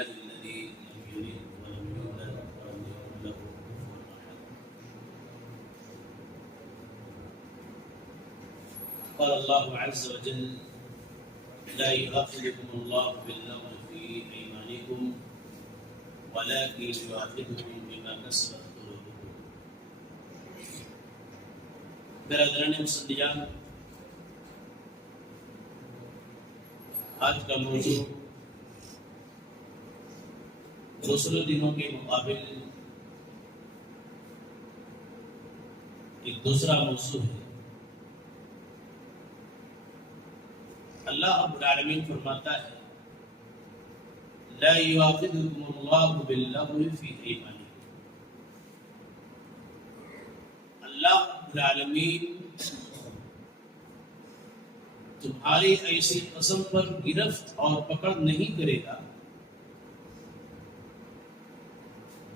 لله الذي لم يلد ولم يولد ولم يكن له كفوا احد. قال الله عز وجل: لا يؤاخذكم الله باللغو في ايمانكم ولكن يؤاخذكم بما كسبت قلوبكم. برادران مسلمان، آج کا موضوع دوسرے دنوں کے مقابل ایک دوسرا موضوع ہے۔ اللہ رب العالمین فرماتا ہے: لا یؤاخذکم اللہ باللغو فی ایمانکم۔ اللہ رب العالمین تمہاری ایسی قسم پر گرفت اور پکڑ نہیں کرے گا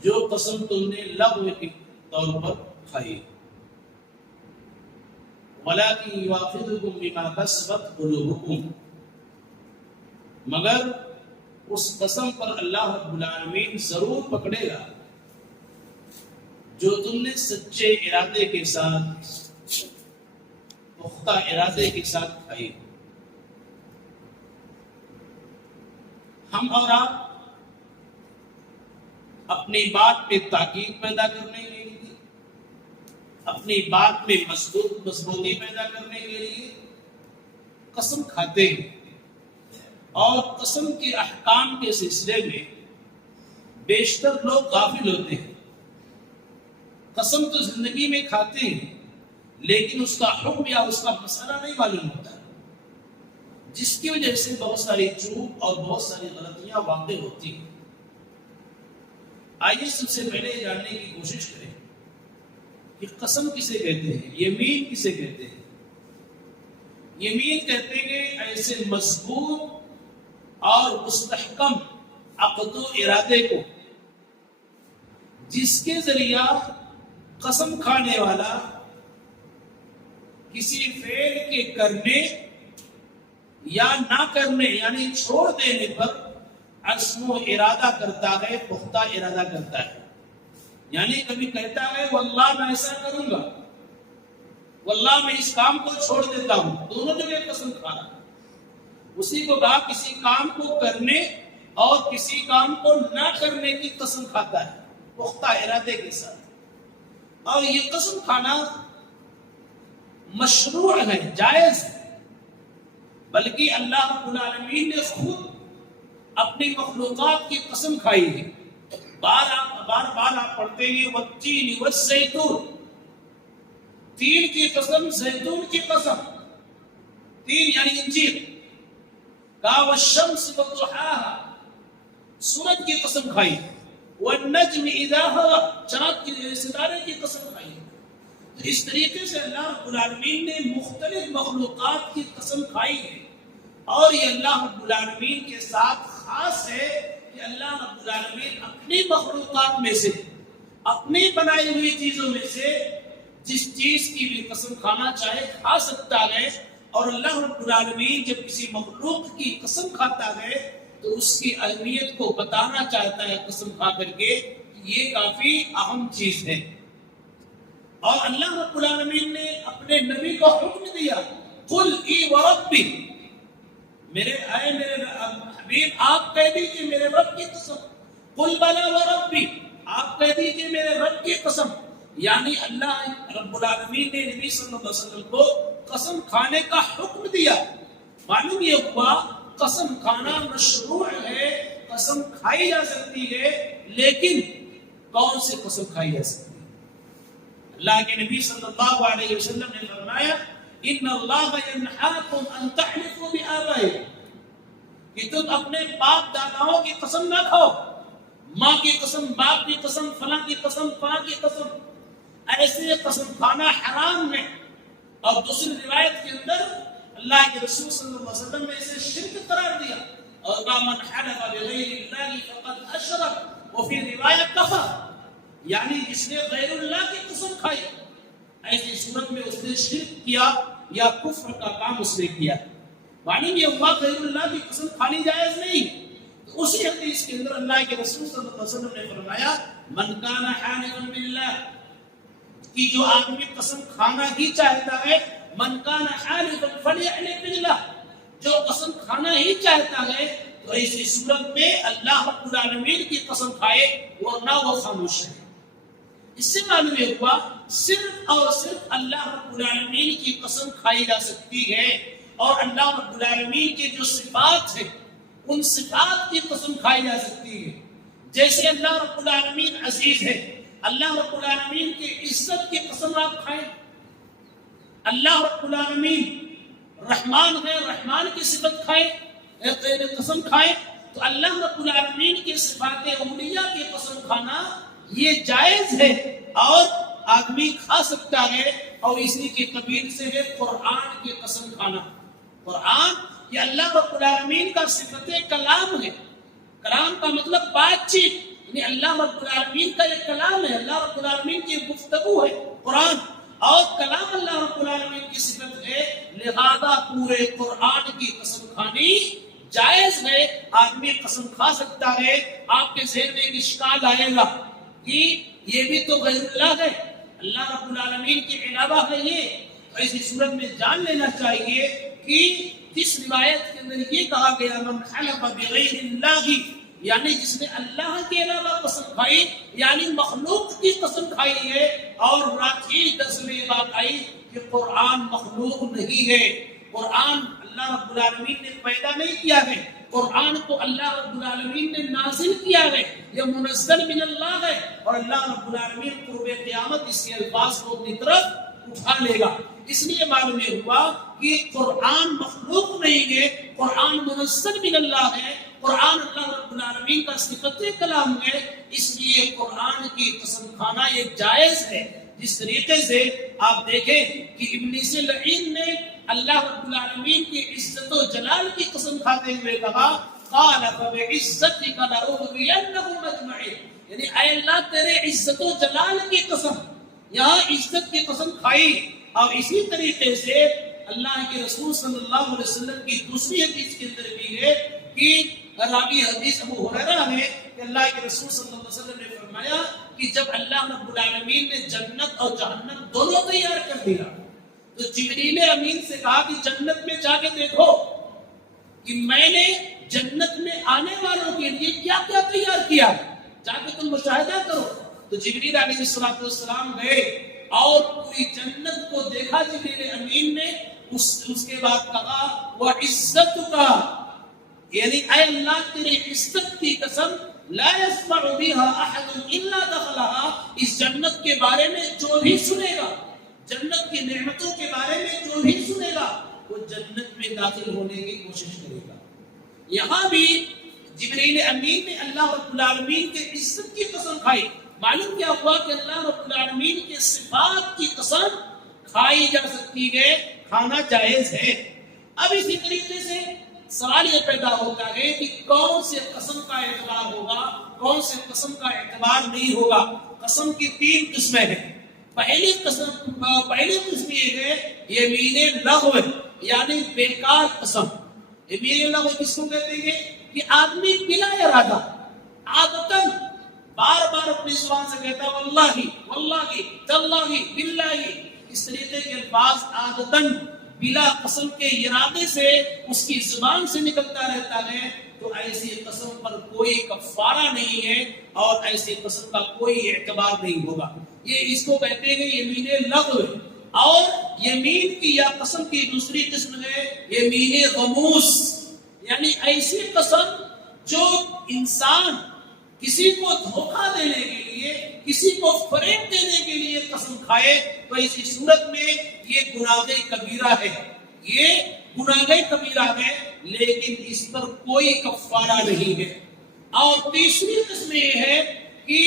جو قسم تم نے لغو کے طور پر کھائی، وَلَٰكِن يُؤَاخِذُكُم بِمَا كَسَبَتْ قُلُوبُكُم، مگر اس قسم پر اللہ رب العالمین ضرور پکڑے گا جو تم نے سچے ارادے کے ساتھ، پختہ ارادے کے ساتھ کھائی۔ ہم اور آپ اپنی بات پہ تاکید پیدا کرنے کے لیے، اپنی بات میں مضبوطی پیدا کرنے کے لیے قسم کھاتے ہیں، اور قسم کے احکام کے سلسلے میں بیشتر لوگ غافل ہوتے ہیں۔ قسم تو زندگی میں کھاتے ہیں لیکن اس کا حکم یا اس کا مسئلہ نہیں معلوم ہوتا، جس کی وجہ سے بہت ساری چوک اور بہت ساری غلطیاں واقع ہوتی ہیں۔ آئیے سب سے پہلے جاننے کی کوشش کریں کہ قسم کسے کہتے ہیں، یمین کسے کہتے ہیں۔ یمین کہتے ہیں ایسے مضبوط اور مستحکم عقد و ارادے کو جس کے ذریعہ قسم کھانے والا کسی فعل کے کرنے یا نہ کرنے یعنی چھوڑ دینے پر عزم و ارادہ کرتا ہے، پختہ ارادہ کرتا ہے۔ یعنی کبھی کہتا ہے واللہ میں ایسا کروں گا، واللہ میں اس کام کو چھوڑ دیتا ہوں، دونوں جگہ قسم کھانا۔ اسی کو کہا کسی کام کو کرنے اور کسی کام کو نہ کرنے کی قسم کھاتا ہے، پختہ ارادے کے ساتھ۔ اور یہ قسم کھانا مشروع ہے، جائز ہے، بلکہ اللہ رب العالمین نے خود اپنی مخلوقات کی قسم کھائی ہے۔ بار بار آپ پڑھتے ہیں والتین والزیتون، تین کی قسم، زیتون کی قسم، تین یعنی انجیر، کہا والشمس وضحاها، سورج کی قسم کھائی، والنجم اذا هوى، چاند کی ستارے کی قسم کھائی۔ تو اس طریقے سے اللہ رب العالمین نے مختلف مخلوقات کی قسم کھائی ہے، اور یہ اللہ رب العالمین کے ساتھ خاص ہے کہ اللہ رب العالمین اپنی مخلوقات میں سے، اپنی بنائی ہوئی چیزوں میں سے جس چیز کی بھی قسم کھانا چاہے کھا سکتا ہے۔ اور اللہ رب العالمین جب کسی مخلوق کی قسم کھاتا ہے تو اس کی اہمیت کو بتانا چاہتا ہے قسم کھا کر کے، یہ کافی اہم چیز ہے۔ اور اللہ رب العالمین نے اپنے نبی کو حکم دیا قل ای وربی، میرے حبیب آپ کہہ دیجئے میرے رب کی قسم، قل بلا وربی، آپ کہہ دیجئے میرے رب کی قسم۔ یعنی اللہ رب العالمین نے نبی صلی اللہ علیہ وسلم کو قسم کھانے کا حکم دیا۔ معلوم یہ ہوا قسم کھانا مشروع ہے، قسم کھائی جا سکتی ہے، لیکن کون سی قسم کھائی جا سکتی ہے؟ اللہ کے نبی صلی اللہ علیہ وسلم نے فرمایا ان اللہ ینہاکم ان تحلفوا بآبائکم، کہ تم اپنے باپ داداؤں کی قسم نہ کھاؤ، ماں کی قسم، باپ کی قسم، فلاں کی قسم، فلاں کی قسم، ایسے قسم کھانا حرام ہے۔ اور دوسری روایت کے اندر اللہ کے رسول صلی اللہ علیہ وسلم نے اسے شرک قرار دیا، اور کہا من حلف بغیر اللہ فقد اشرک، وفی روایت کفر، یعنی جس نے غیر اللہ کی قسم کھائی ایسی صورت میں اس نے شرک کیا یا کفر کا کام اس نے کیا۔ معلوم یہ ہوا غیر اللہ کی قسم کھانی جائز نہیں۔ تو اسی حدیث کے اندر اللہ کے رسول صلی اللہ علیہ وسلم نے فرمایا من کان حالفا باللہ کہ جو آدمی قسم کھانا ہی چاہتا ہے، من کان حالفا فلیحلف باللہ، جو قسم کھانا ہی چاہتا ہے تو ایسی صورت میں اللہ رب العالمین کی قسم کھائے ورنہ وہ خاموش ہے۔ اس سے معلوم یہ ہوا صرف اور صرف اللہ رب العالمین کی قسم کھائی جا سکتی ہے، اور اللہ رب العالمین کی جو صفات ہیں ان صفات کی قسم کھائی جا سکتی ہے۔ جیسے اللہ رب العالمین عزیز ہے، اللہ رب العالمین کی عزت کی قسم آپ کھائیں۔ اللہ رب العالمین رحمان ہے، رحمان کی صفت کھائیں، قسم کھائیں، تو اللہ رب العالمین کی صفات اولیاء کی قسم کھانا یہ جائز ہے اور آدمی کھا سکتا ہے، اور اسی کے قبیل سے ہے قرآن کی قسم کھانا۔ قرآن یہ اللہ رب العالمین کا صفت کلام ہے۔ کلام کا مطلب بات چیت، یعنی اللہ رب العالمین کا یہ کلام ہے، اللہ رب العالمین کی گفتگو ہے قرآن، اور کلام اللہ رب العالمین کی صفت ہے، لہذا پورے قرآن کی قسم کھانی جائز ہے، آدمی قسم کھا سکتا ہے۔ آپ کے ذہن میں ایک اشکال آئے گا کہ یہ بھی تو غیر اللہ ہے، اللہ رب العالمین کے علاوہ ہے یہ، تو ایسی صورت میں جان لینا چاہیے کہ اس روایت کے اندر یہ کہا گیا من حلف بغیر اللہ، یعنی جس نے اللہ کے علاوہ قسم کھائی یعنی مخلوق کی قسم کھائی ہے، اور رات ہی درس میں یہ بات آئی کہ قرآن مخلوق نہیں ہے، قرآن اللہ رب العالمین نے پیدا نہیں کیا ہے، قرآن کو اللہ رب العالمین نے نازل کیا ہے، یہ منزل من اللہ ہے، اور اللہ رب العالمین قرب قیامت اس کے الفاظ کو اپنی طرف اٹھا لے گا۔ اس لیے معلوم یہ ہوا کہ قرآن مخلوق نہیں ہے، قرآن منزل من اللہ ہے، قرآن اللہ رب العالمین کا صفت کلام ہے، اس لیے قرآن کی قسم کھانا یہ جائز ہے۔ جس طریقے سے آپ دیکھیں کہ ابلیس لعین نے اللہ رب العالمین کی عزت و جلال کی قسم کھاتے ہوئے کہا قال فبعزتک لأغوینہم اجمعین، یعنی اے اللہ تیرے عزت و جلال کی قسم، یہاں عزت کی قسم کھائی۔ اور اسی طریقے سے اللہ کے رسول صلی اللہ علیہ وسلم کی دوسری حدیث کے اندر بھی ہے کہ راوی حدیث ابو ہریرہ ہے کہ اللہ کے رسول صلی اللہ علیہ وسلم نے فرمایا کہ جب اللہ رب العالمین نے جنت اور جہنم دونوں تیار کر دیا تو جبریل امین سے کہا کہ جنت میں جا کے دیکھو کہ میں نے جنت میں آنے والوں کے لیے کیا کیا تیار کیا، جا کے تم مشاہدہ کرو۔ تو جبریل علیہ السلام گئے اور پوری جنت کو دیکھا جبریل امین نے، اس کے بعد کہا وَعِزَّتُكَ، یعنی اے اللہ تیری عزت کی قسم لا يسمع بها احد الا دخلها، اس جنت کے بارے میں جو بھی سنے گا، جنت کی نعمتوں کے بارے میں جو بھی سنے گا وہ جنت میں داخل ہونے کی کوشش کرے گا۔ یہاں بھی جبریل امین نے اللہ رب العالمین کے عزت کی قسم کھائی۔ معلوم کیا ہوا کہ اللہ رب العالمین کے صفات کی قسم کھائی جا سکتی ہے، کھانا جائز ہے۔ اب اسی طریقے سے سوال یہ پیدا ہوتا ہے کہ کون سے قسم کا اعتبار ہوگا، کون سے قسم کا اعتبار نہیں ہوگا۔ قسم کی تین قسمیں ہیں۔ پہلی قسم یہ ہے یمین لغو، یعنی بیکار قسم۔ یمین لغو کس کو کہتے ہیں کہ آدمی بلا ارادہ عادتاً بار بار اپنی زبان سے کہتا ہے واللہ واللہ تاللہ باللہ، اس طریقے کے الفاظ عادتاً بلا قسم کے ارادے سے اس کی زبان سے نکلتا رہتا ہے، تو ایسی قسم پر کوئی کفارہ نہیں ہے اور ایسی قسم کا کوئی اعتبار نہیں ہوگا۔ یہ اس کو کہتے ہیں یمین لغو۔ اور یمین کی یا قسم کی دوسری قسم ہے یمین غموس، یعنی ایسی قسم جو انسان کسی کو دھوکہ دینے کے لیے، کسی کو فریب دینے کے لیے قسم کھائے، تو اسی صورت میں یہ گناہ کبیرہ ہے، یہ گناہ کبیرہ ہے، لیکن اس پر کوئی کفارہ نہیں ہے۔ اور تیسری قسم یہ ہے کہ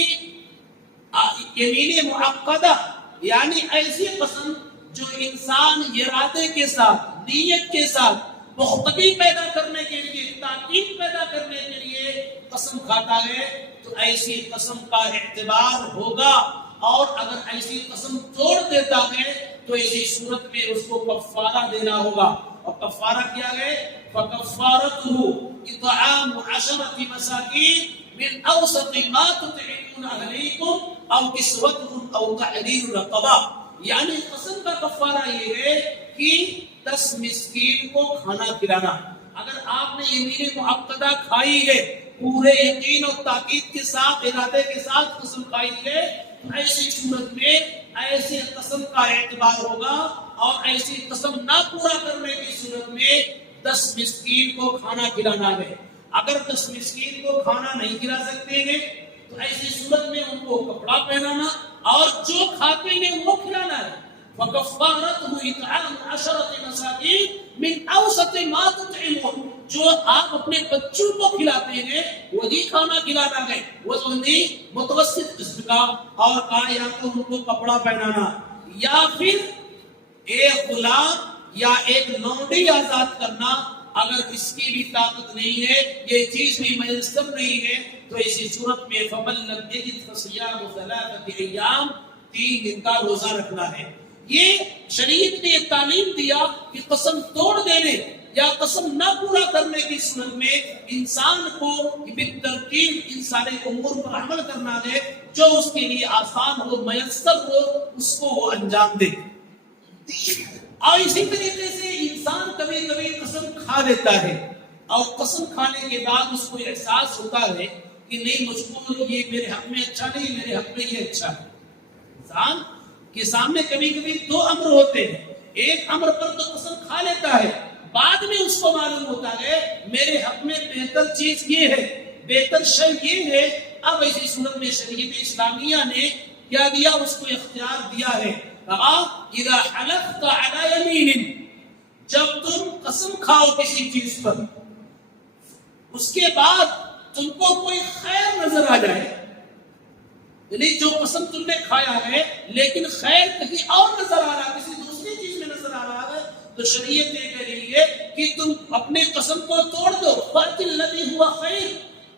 یمین معقدہ، یعنی ایسی قسم جو انسان ارادے کے ساتھ، نیت کے ساتھ مختبی پیدا کرنے کے لیے، تاکید پیدا کرنے کے لیے قسم کھاتا ہے، تو ایسی قسم کا اعتبار ہوگا۔ اور اگر ایسی قسم توڑ دیتا ہے تو اسی صورت میں اس کو کفارہ دینا ہوگا. اور کفارہ کیا ہے؟ فَكَفَّارَتُهُ إِطْعَامُ 10 مَسَاكِينَ من اوسط ما تطعمون اهلیکم او کسوتهم او تحریر رقبہ. یعنی قسم کا کفارہ یہ ہے کہ 10 مسکین کو کھانا کھلانا. اگر آپ نے یمین معقدہ کھائی ہے، پورے یقین اور تاکید کے ساتھ، ارادے کے ساتھ قسم کھائی ہے، ایسی صورت میں ایسے قسم کا اعتبار ہوگا. اور ایسی قسم نہ پورا کرنے کی صورت میں 10 مسکین کو کھانا کھلانا ہے. اگر 10 مسکین کو کھانا نہیں کھلا سکتے ہیں تو ایسی صورت میں ان کو کپڑا پہنانا اور جو کھاتے ہیں وہ کھلانا ہے. فَكَفَّارَتُهُ إِطْعَامُ 10 مَسَاكِينَ مِنْ أَوْسَطِ مَا تُطْعِمُونَ. جو آپ اپنے بچوں کو کھلاتے ہیں وہی کھانا کھلانا ہے، وہ متوسط قسم کا. اور کہا یا تو ان کو کپڑا پہنانا یا پھر ایک غلام یا ایک لونڈی آزاد کرنا. اگر اس کی بھی طاقت نہیں ہے، یہ چیز بھی میسر نہیں ہے، تو اسی صورت میں فَمَن لَّمْ يَجِدْ فَصِيَامُ 3 أَيَّامٍ 3 دن کا روزہ رکھنا ہے. یہ شریعت نے ایک تعلیم دیا کہ قسم توڑ دینے یا قسم نہ پورا کرنے کی صورت میں انسان کو بالترتیب ان سارے امور پر عمل کرنا ہے، جو اس کے لیے آسان ہو، میسر ہو، اس کو وہ انجام دے. اور اسی طریقے سے انسان کبھی کبھی قسم کھا لیتا ہے اور قسم کھانے کے بعد اس کو احساس ہوتا ہے کہ نہیں، مجھ کو یہ میرے حق میں اچھا نہیں، میرے حق میں یہ اچھا ہے. انسان کے سامنے کبھی کبھی 2 امر ہوتے ہیں. ایک امر پر تو قسم کھا لیتا ہے، بعد میں اس کو معلوم ہوتا ہے میرے حق میں بہتر چیز یہ ہے، بہتر شے یہ ہے. اب ایسی صورت میں شریعت اسلامیہ نے کیا دیا؟ اس کو اختیار دیا ہے. اذا حلفت علی یمین، جب تم قسم کھاؤ کسی چیز پر، اس کے بعد تم کو کوئی خیر نظر آ جائے، یعنی جو قسم تم نے کھایا ہے لیکن خیر کہیں اور نظر آ رہا ہے، کسی دوسری چیز میں نظر آ رہا ہے، تو شریعت یہ کہہ رہی ہے کہ تم اپنے قسم کو توڑ دو. فَأْتِ الَّذِي هُوَ خَيْرٌ،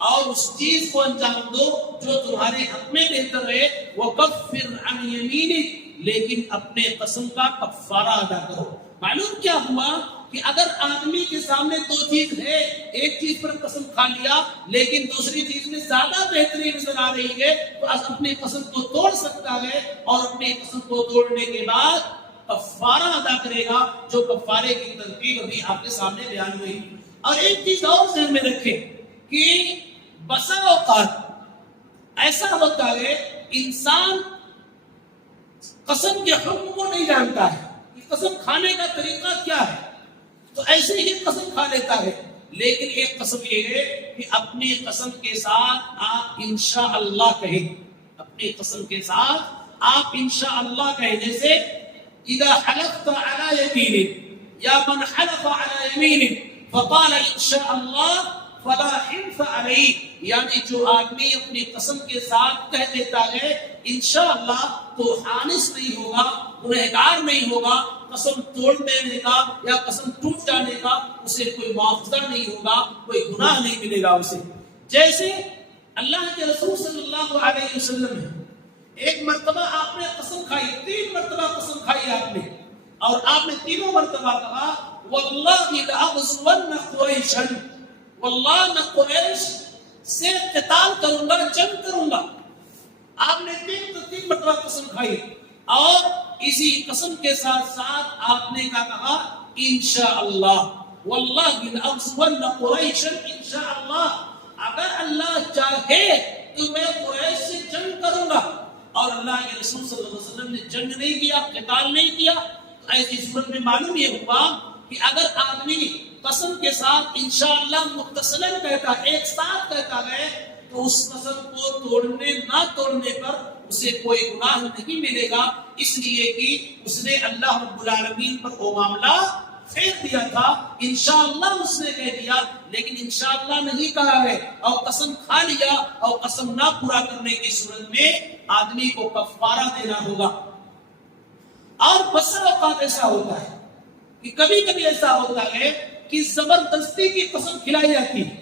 اور اس چیز کو انجام دو جو تمہارے حق میں بہتر ہے. وَكَفِّرْ عَنْ يَمِينِكَ، لیکن اپنے قسم کا کفارہ ادا کرو. معلوم کیا ہوا کہ اگر آدمی کے سامنے 2 چیز ہے، ایک چیز پر قسم کھا لیا لیکن دوسری چیز میں زیادہ بہتری نظر آ رہی ہے، تو اپنی قسم کو توڑ سکتا ہے اور اپنی قسم کو توڑنے کے بعد کفارہ ادا کرے گا، جو کفارے کی ترتیب ابھی آپ کے سامنے بیان ہوئی. اور ایک چیز اور ذہن میں رکھیں کہ بسا اوقات ایسا ہوتا ہے انسان قسم کے حکم کو نہیں جانتا ہے کہ قسم کھانے کا طریقہ کیا ہے، تو ایسے ہی قسم کھا لیتا ہے. لیکن ایک قسم یہ ہے کہ اپنی قسم کے ساتھ آپ انشاءاللہ کہیں، اپنی قسم کے ساتھ آپ انشاءاللہ کہیں. جیسے اذا حلفت علی یمین، یا من حلف علی یمین فقال انشاءاللہ فلا حنف علیہ، یعنی جو آدمی اپنی قسم کے ساتھ کہہ دیتا ہے انشاءاللہ، تو حانث نہیں ہوگا، گنہگار نہیں ہوگا. قسم توڑ دینے کا یا قسم ٹوٹ جانے کا اسے کوئی معاوضہ نہیں ہوگا، کوئی گناہ نہیں ملے گا اسے. جیسے اللہ کے رسول صلی اللہ علیہ وسلم نے ایک مرتبہ آپ نے قسم کھائی، 3 مرتبہ قسم کھائی آپ نے، اور آپ نے تینوں مرتبہ کہا واللہ لأغزون قریشا، واللہ میں قریش سے قتال کروں گا، جنگ کروں گا. آپ نے 3 مرتبہ قسم کھائی اور اسی قسم کے ساتھ ساتھ آپ نے کہا انشاءاللہ، واللہ لأغزون قریشا انشاءاللہ، اگر اللہ چاہے تو میں قریش سے جنگ کروں گا. اور اللہ کے رسول صلی اللہ علیہ وسلم نے جنگ نہیں کیا، قتال نہیں کیا. تو ایسی صورت میں معلوم یہ ہوا کہ اگر آدمی قسم کے ساتھ انشاءاللہ متصلاً کہتا ہے، ایک ساتھ کہتا ہے، تو اس قسم کو توڑنے نہ توڑنے پر اسے کوئی گناہ نہیں ملے گا، اس لیے کہ اس نے اللہ رب العالمین پر وہ معاملہ پھیر دیا تھا. انشاءاللہ اس نے کہہ دیا لیکن انشاءاللہ نہیں کہا ہے اور قسم کھا لیا، اور قسم نہ پورا کرنے کی صورت میں آدمی کو کفارہ دینا ہوگا. اور بسا اوقات ایسا ہوتا ہے کہ کبھی کبھی ایسا ہوتا ہے کہ زبردستی کی قسم کھلائی جاتی ہے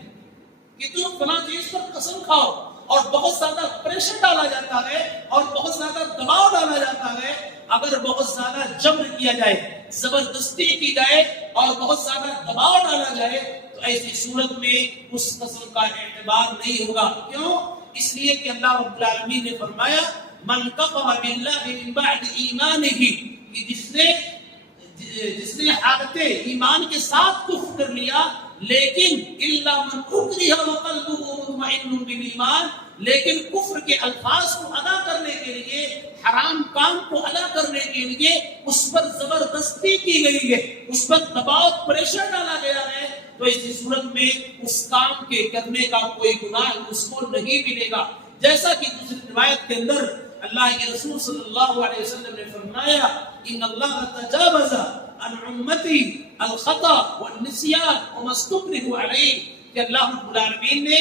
کہ تم فلاں چیز پر قسم کھاؤ، اور بہت زیادہ پریشر ڈالا جاتا ہے اور بہت زیادہ دباؤ ڈالا جاتا ہے، اگر بہت زیادہ جبر کیا جائے، زبردستی کی جائے اور بہت زیادہ دباؤ ڈالا جائے، تو ایسی صورت میں اس قسم کا اعتبار نہیں ہوگا۔ کیوں؟ اس لیے کہ اللہ رب العالمین نے فرمایا من کفر باللہ من بعد ایمانہ، کہ جس نے حالت ایمان کے ساتھ کفر کر لیا، لیکن الا من اکرہ وقلبہ مطمئن بالایمان، لیکن کفر کے الفاظ کو ادا کرنے کے لیے، حرام کام کو ادا کرنے کے لیے اس پر زبردستی کی گئی ہے، اس پر دباؤ پریشر ڈالا گیا ہے، تو اسی صورت میں اس کام کے کرنے کا کوئی گناہ اس کو نہیں ملے گا۔ جیسا کہ دوسری روایت کے اندر اللہ کے رسول صلی اللہ علیہ وسلم نے فرمایا ان اللہ تجاوز عن امتی الخطا والنسیان وما استکرہوا علیہ، کہ اللہ رب العالمین نے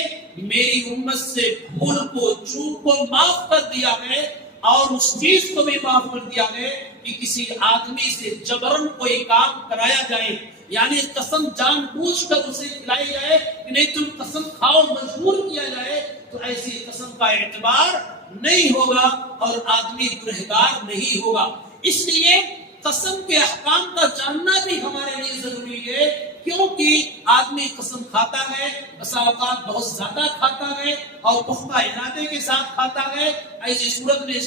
میری امت سے بھول کو، چوک کو معاف کر دیا ہے، اور اس چیز کو بھی معاف کر دیا ہے کہ کسی آدمی سے جبرن کوئی کام کرایا جائے، یعنی قسم جان بوجھ کر اسے کھلائی جائے کہ نہیں تم قسم کھاؤ، مجبور کیا جائے، تو ایسی قسم کا اعتبار نہیں ہوگا اور آدمی گنہگار نہیں ہوگا۔ اس لیے قسم کے احکام کا جاننا بھی ہمارے لیے ضروری ہے، کیونکہ آدمی قسم کھاتا ہے، بسا اوقات بہت زیادہ کھاتا ہے اور پختہ ارادے کے ساتھ کھاتا ہے، ایسی صورت میں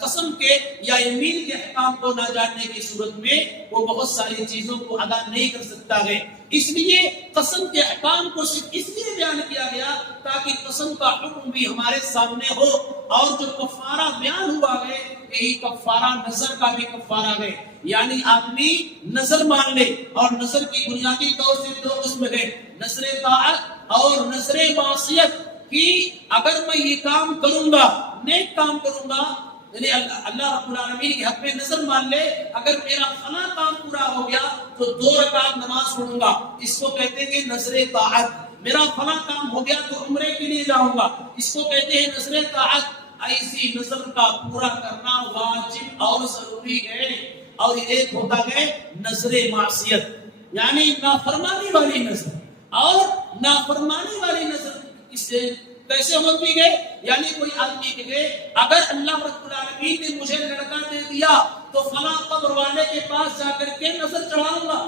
قسم کے یا یمین کے احکام کو نہ جاننے کی صورت میں وہ بہت ساری چیزوں کو ادا نہیں کر سکتا ہے۔ اس لیے قسم کے احکام کو صرف اس لیے بیان کیا گیا تاکہ قسم کا حکم بھی ہمارے سامنے ہو، اور جو کفارہ بیان ہوا ہے یہی کفارہ نظر کا بھی کفارہ ہے، یعنی آدمی نظر مان لے، اور نظر کی بنیادی طور سے دو قسم ہے، نظر طاعت اور نظر معصیت، کہ اگر میں یہ کام کروں گا، نیک کام کروں گا، یعنی اللہ رب العالمین کے حق میں نظر مان لے اگر میرا فلاں کام پورا ہو گیا تو 2 رکعت نماز پڑھوں گا، اس کو کہتے ہیں نظر طاعت۔ میرا فلاں کام ہو گیا تو عمرے کے لیے جاؤں گا، اس کو کہتے ہیں نظر طاعت۔ ایسی نظر کا پورا کرنا واجب اور ضروری ہے۔ اور ایک ہوتا ہے نظر معصیت، یعنی نافرمانی والی نظر، اور نافرمانی والی نظر کیسے ہوتی ہے؟ یعنی کوئی آدمی کہے اگر اللہ رب العالمین نے مجھے لڑکا دے دیا تو فلاں قبر والے کے پاس جا کر کے نظر چڑھاؤں گا،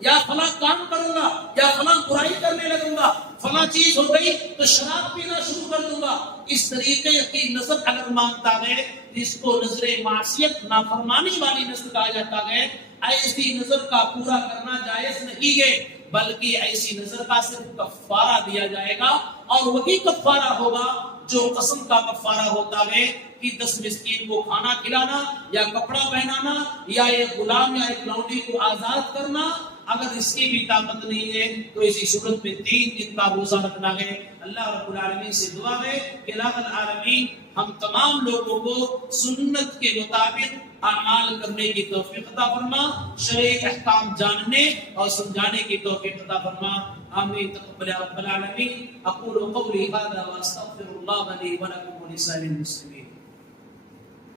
یا فلاں کام کروں گا، یا فلاں برائی کرنے لگوں گا، فلاں چیز ہو گئی تو شراب پینا شروع کر دوں گا، اس طریقے کی نظر اگر مانتا ہے اس کو نظر معصیت، نافرمانی والی نظر کہا جاتا ہے۔ ایسی نظر کا پورا کرنا جائز نہیں ہے، بلکہ ایسی نظر کا صرف کفارہ دیا جائے گا، اور وہی کفارہ ہوگا جو قسم کا کفارہ ہوتا ہے کہ 10 مسکین کو کھانا کھلانا، یا کپڑا پہنانا، یا ایک غلام یا ایک لونڈی کو آزاد کرنا۔ اگر اس کی بھی طاقت نہیں ہے تو اسی صورت میں 3 دن کا روزہ رکھنا ہے۔ اللہ رب العالمین سے دعا ہے کہ اللہ العالمین ہم تمام لوگوں کو سنت کے مطابق اعمال کرنے کی توفیق عطا فرما، شرعی احکام جاننے اور سمجھانے کی توفیق عطا فرما۔ آمین تقبل رب العالمین۔ اقول قولی هذا واستغفر الله لي ولكم ولسائر المسلمين۔